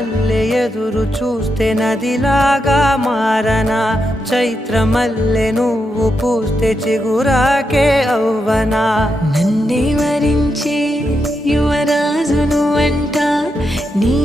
మల్లె ఎదురు చూస్తే నదిలాగా మారనా, చైత్రమల్లె నువ్వు పూస్తే చిగురాకే అవ్వనా. నన్నే వరించే యువరాజును అంట నీ